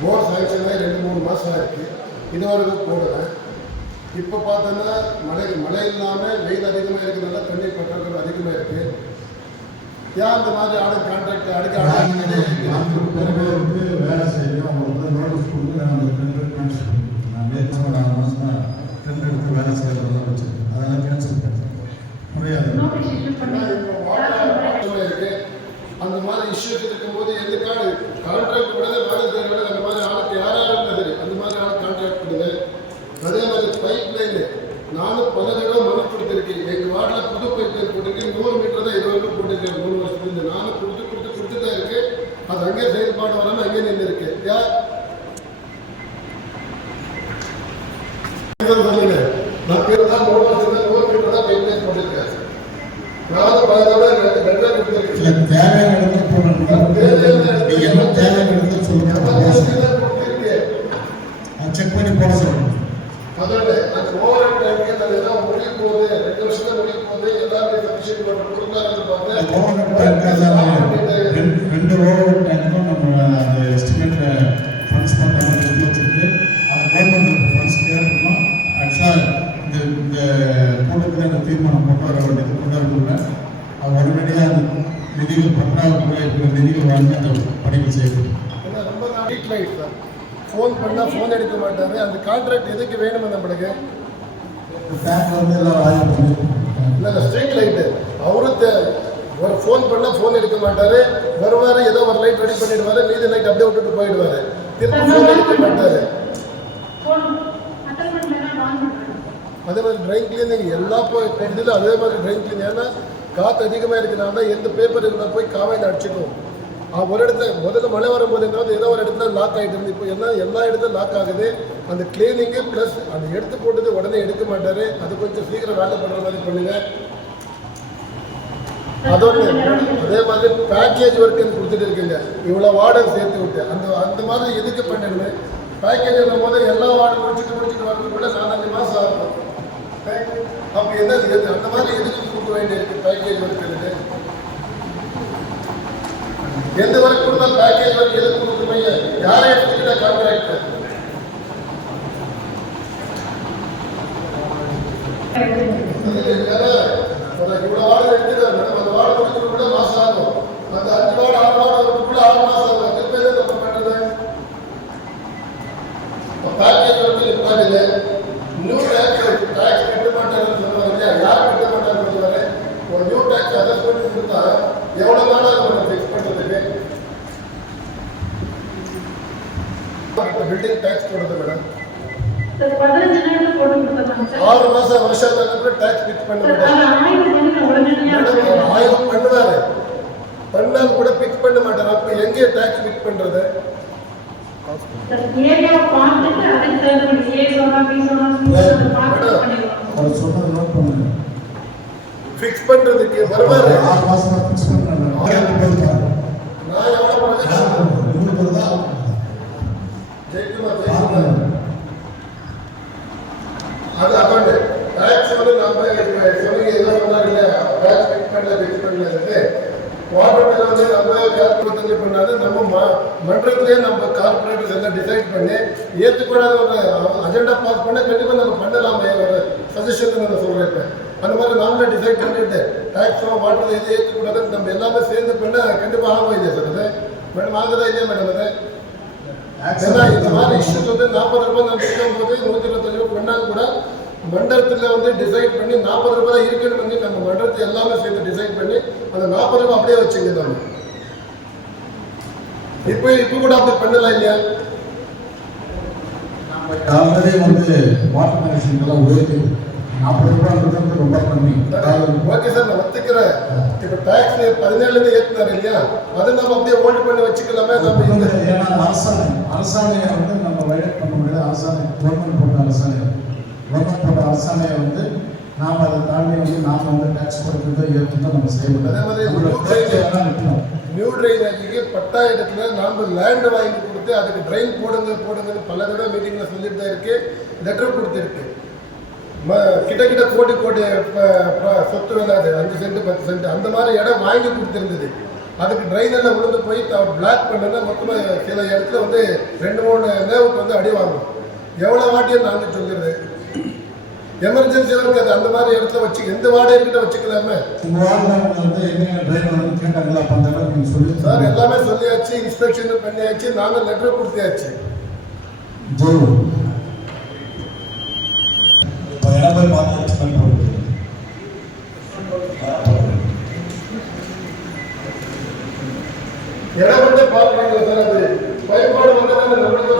போர் sanction ரெண்டு மூணு மாதம் ஆயிருக்கு. இது வரைக்கும் போடல இப்போ பார்த்தோன்னா மழை மழை இல்லாமல் வெயில் அதிகமாக இருக்கிறதுனால தண்ணீர் பற்றாக்குறை அதிகமாக இருக்குது ஏன் அந்த மாதிரி ஆடு கான்ட்ராக்ட் அடுத்த நாற்பது வந்து வேலை செய்யணும் அவங்களுக்கு வந்து நோட்டீஸ் கொடுத்து நான் அந்த டெண்டர் கேன்சல் பண்ணிட்டேன் நான் நேற்று நாலு மாதம் டெண்டர் எடுத்து வேலை செய்யறதெல்லாம் வச்சிருக்கேன் அதெல்லாம் கேன்சல் பண்ணிட்டேன் முடியாது இருக்கு அந்த மாதிரி இஷ்யூஸ் இருக்கும்போது காடு கான்ட்ராக்ட் விட வேலை செய்யற அந்த மாதிரி ஆளுக்கு யாராக இருந்தது அந்த மாதிரி ஆள் கான்ட்ராக்ட் பண்ணுது அதே மாதிரி பைப் லைன் நானும் பல தடவை மனு கொடுத்துருக்கேன் எங்கள் வார்டில் புது பைப் லைன் போட்டிருக்கேன் நூறு மீட்டர் தான் இது வரைக்கும் போட்டிருக்கேன் மூணு வருஷத்துலேருந்து நானும் கொடுத்து கொடுத்து கொடுத்து தான் இருக்கு. அது அங்கே செயல்பாடு வராமல் அங்கே நின்று இருக்கு. யார் நான் பேர் தான் மூணு வருஷத்துல நூறு மீட்டர் தான் பைப் லைன் போட்டிருக்கேன் நானும் பல தடவை ரெண்டு ரெண்டரை கொடுத்துருக்கேன். தேவையான இடத்துல போகணும் நீங்கள் என்ன தேவையான இடத்துல சொல்லுங்க செக் பண்ணி போட சொல்லணும் அதோட அந்த ஓவர் டைம்க்கு அது ஏதோ முடிய போகுது ரெண்டு வருஷத்துல முடிய போகுது கொடுக்கலாம்னு பார்த்தேன். ஓவர் டேங்க் எல்லாம் ரெண்டு ஓவர் டேங்க்கும் நம்ம அந்த எஸ்டிமேட் ஃபண்ட்ஸ் பண்ணுற வச்சுருக்கு. அந்த கவர்மெண்ட் ஃபண்ட்ஸ் கேட்கணும் ஆக்சுவலாக இந்த இந்த கூட்டத்தில் இந்த தீர்மானம் கொண்டு வர வேண்டியது கொண்டு வரக்குள்ள உடனடியாக அந்த நிதிகள் பற்றாக்குறை நிதிகள் வாங்கி அந்த பணிகள் ஏன்னா ரொம்ப லைட் சார் ஃபோன் பண்ணால் ஃபோன் எடுக்க மாட்டாரு. அந்த கான்ட்ராக்ட் எதுக்கு வேணுமே நம்மளுக்கு? இல்லை இல்லை ஸ்ட்ரீட் லைட்டு அவரு ஒரு ஃபோன் பண்ணால் ஃபோன் எடுக்க மாட்டாரு. வருவார் ஏதோ ஒரு லைட் ரெடி பண்ணிடுவாரு. மீதி லைட் அப்படியே விட்டுட்டு போயிடுவாரு. திருப்பி ஃபோன் எடுக்க மாட்டாரு. அதே மாதிரி ட்ரைன் கிளீனிங் எல்லா போய் இதில் அதே மாதிரி ட்ரைன் கிளீன் ஏன்னா காற்று அதிகமாக இருக்கிறனால எந்த பேப்பர் இருந்தால் போய் காவாயில் அடிச்சுக்கும். ஒரு இடத்துல முதல்ல மழை வரும்போது என்ன ஏதோ ஒரு இடத்துல லாக் ஆகிட்டு இருந்து இப்போ எல்லாம் எல்லா இடத்துல லாக் ஆகுது. அந்த கிளீனிங்கு ப்ளஸ் அந்த எடுத்து போட்டது உடனே எடுக்க மாட்டார். அது கொஞ்சம் சீக்கிரம் வேலை பண்ணுற மாதிரி பண்ணுங்க. அதோட அதே மாதிரி பேக்கேஜ் ஒர்க்குன்னு கொடுத்துட்டு இருக்குங்க. இவ்வளோ வார்டர் சேர்த்து விட்டு அந்த அந்த மாதிரி எதுக்கு பண்ணணுமே பேக்கேஜ் போது எல்லா வார்டும் முடிச்சுட்டு முடிச்சுட்டு வரதுக்குள்ள நாலஞ்சு மாதம் ஆகும். அப்போ என்ன அந்த மாதிரி எதுக்கு கொடுக்க வேண்டியிருக்கு பேக்கேஜ் ஒர்க்குன்னு எந்த வரைக்கும் கொடுத்தா பேக்கேஜ் வரைக்கும் எதுக்கு கொடுக்குறீங்க யாரையும் எடுத்துக்கிட்ட கான்ட்ராக்ட் இவ்வளோ வார்டு எடுத்துட்டாரு மேடம் அந்த வார்டு முடிக்கிறது கூட மாசம் ஆகும் அந்த அஞ்சு வார்டு ஆறு வார்டு கூட ஆறு மாசம் ஆகும் அதுக்கு பேர் நம்ம பண்ணுறது பேக்கேஜ் வந்து நிப்பாடுங்க நியூ டேக்ஸ் டேக்ஸ் கட்ட மாட்டாங்கன்னு சொல்லுவாங்க இல்லையா யார் கட்ட மாட்டாங்கன்னு சொல்லுவாரு ஒரு நியூ டேக்ஸ் அசஸ்மெண்ட் கொடுத்தா எவ்வளோ நாள் ஆகும் நம்ம ஃபிக்ஸ் பண்ணுறதுக்கு பில்டிங் டேக்ஸ் போடுறது மேடம் பதினஞ்சு நாள் போட்டு கொடுத்துருக்காங்க சார் ஆறு மாசம் வருஷம் கூட டேக்ஸ் ஃபிக்ஸ் பண்ண சார், மாட்டாங்க அதை ஆய்வு பண்ணி நான் உடனடியா மேடம் அவர் ஆய்வு பண்ணுவாரு. பண்ணாலும் கூட பிக் பண்ண மாட்டாரு. அப்ப எங்கே டேக்ஸ் பிக் பண்றது? சார், ஏரியா பார்த்துட்டு அதுக்கு தகுந்த ஏ சொன்னா பி சொன்னா சி சொன்னா அதை பார்த்து பண்ணிடுவாங்க அவர் சொன்னது நோட் பண்ணுங்க பிக்ஸ் பண்றதுக்கு வருவாரு ஆறு மாசமா ஃபிக்ஸ் பண்ணேன் கேட்டு போயிருக்காரு நான் எவ்வளவு பணம் மூணு பேர் தான் ஜெயக்குமார் ஜெயக்குமார் அது அக்கௌண்ட் டேக்ஸ் வந்து நம்ம சொன்னீங்க என்ன சொன்னாங்க இல்லையா டேக்ஸ் பிக் பண்ணல பிக் பண்ணல வாட்டர் பில் வந்து நம்ம கால்குலேட் பண்ணாது நம்ம ம- மன்றத்திலேயே நம்ம கார்பரேட்டர்ஸ் எல்லாம் டிசைட் பண்ணி ஏற்றுக்கூடாத ஒரு அஜெண்டா பாஸ் பண்ண கண்டிப்பாக நம்ம பண்ணலாமே ஒரு சஜஷன் நான் சொல்கிறேன் இப்போ. அந்த மாதிரி நாமளே டிசைட் பண்ணிட்டு டேக்ஸ் வாட்டர் இது ஏற்றுக்கூடாதுன்னு நம்ம எல்லாமே சேர்ந்து பண்ண கண்டிப்பாக ஆகும் இல்லையா சார் அது? மேடம் ஆகுதா இல்லையா மேடம் அது? ஏன்னா இந்த மாதிரி இஷ்யூஸ் வந்து நாற்பது ரூபாய் நம்ம இருக்கும் போது நூற்றி இருபத்தஞ்சு ரூபாய் பண்ணாலும் கூட மண்டலத்தில் வந்து டிசைட் பண்ணி நாற்பது ரூபாய் இருக்குன்னு பண்ணி நம்ம மண்டலத்தை எல்லாமே சேர்த்து டிசைட் பண்ணி அந்த நாற்பது ரூபாய் அப்படியே நம்ம. இப்போ இப்போ கூட அப்படி பண்ணலாம் இல்லையா ஆல்ரெடி வந்து வாட்டர் மேனேஜ்மெண்ட்லாம் உயர்த்தி நாற்பது ரூபான்றது வந்து ரொம்ப கம்மி. ஓகே சார் நான் ஒத்துக்கிறேன். இப்போ டேக்ஸ் பதினேழுலேருந்து ஏற்றினாரு இல்லையா? அதை நம்ம அப்படியே ஹோல்ட் பண்ணி வச்சுக்கலாமே நம்ம இந்த ஏன்னா அரசாணை அரசாணையை வந்து நம்ம வயலேட் பண்ண முடியாது அரசாணை கவர்மெண்ட் போட்ட அரசாணை கவர்மெண்ட் போட்ட அரசாணையை வந்து நாம் அதை தாண்டி வந்து நாம் வந்து டேக்ஸ் கொடுக்குறதோ ஏற்றுதான் நம்ம செய்ய அதே மாதிரி முடியாது ஒரு train- நிற்கணும் நியூ ட்ரைனேஜுக்கு பட்டா இடத்துல நாம் லேண்ட் வாங்கி கொடுத்து அதுக்கு ட்ரைன் போடுங்க போடுங்கன்னு பல தடவை மீட்டிங்கில் சொல்லிட்டு தான் இருக்கு லெட்டர் கொடுத்துருக்கு. ம- கிட்ட கிட்ட கோடி கோடி சொத்து வேணாது அது அஞ்சு சென்ட் பத்து சென்ட் அந்த மாதிரி இடம் வாங்கி கொடுத்துருந்தது. அதுக்கு ட்ரைனெல்லாம் விழுந்து போய் பிளாக் பண்ணனா மொத்தமாக சில இடத்துல வந்து ரெண்டு மூணு லேவுக்கு வந்து அடி வாங்கும். எவ்வளோ வாட்டியும் நாங்கள் சொல்லிடுறேன் எமர்ஜென்சியாக இருக்காது அந்த மாதிரி இடத்துல வச்சு எந்த வாடகைக்கிட்ட வச்சுக்கலாமே? சார் எல்லாமே சொல்லியாச்சு இன்ஸ்பெக்ஷன் பண்ணியாச்சு நாங்கள் லெட்டர் கொடுத்தாச்சு. ஜெய் இப்போ இடம் வந்து பார்க்குறீங்க சார் அது. பயன்பாடு வந்து நம்மளுக்கு